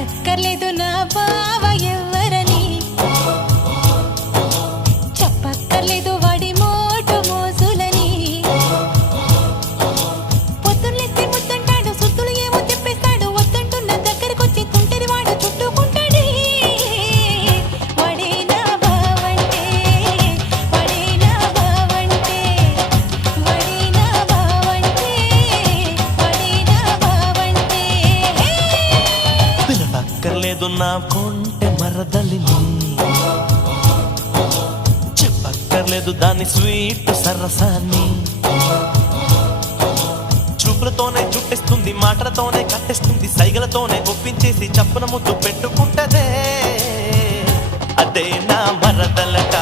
అడక్కర్లేదు నా బావ ఎవ్వరని, చెప్పక్కర్లేదు వాడి మోటు మోసులని. పొద్దున్నేస్తే ముద్దంటాడు, సుత్తులు ఏమో తిప్పేస్తాడు, వద్దంటున్న దగ్గరకొచ్చి తుంటరి వాడు చుట్టుకుంటాడే. వాడే నా బావంటే, వాడే నా బావంటే, వాడే నా బావంటే, వాడే నా బావంటే. పిలవక్కర్లేదు నా కొంటె మరదలిని, చెప్పక్కర్లేదు దాని స్వీట్ సరసాన్ని. చూపులతోనే చుట్టేస్తుంది, మాటలతోనే కట్టేస్తుంది, సైగలతోనే ఒప్పించేసి చప్పున ముద్దు పెట్టుకుంటదే. అదే నా మరదలట.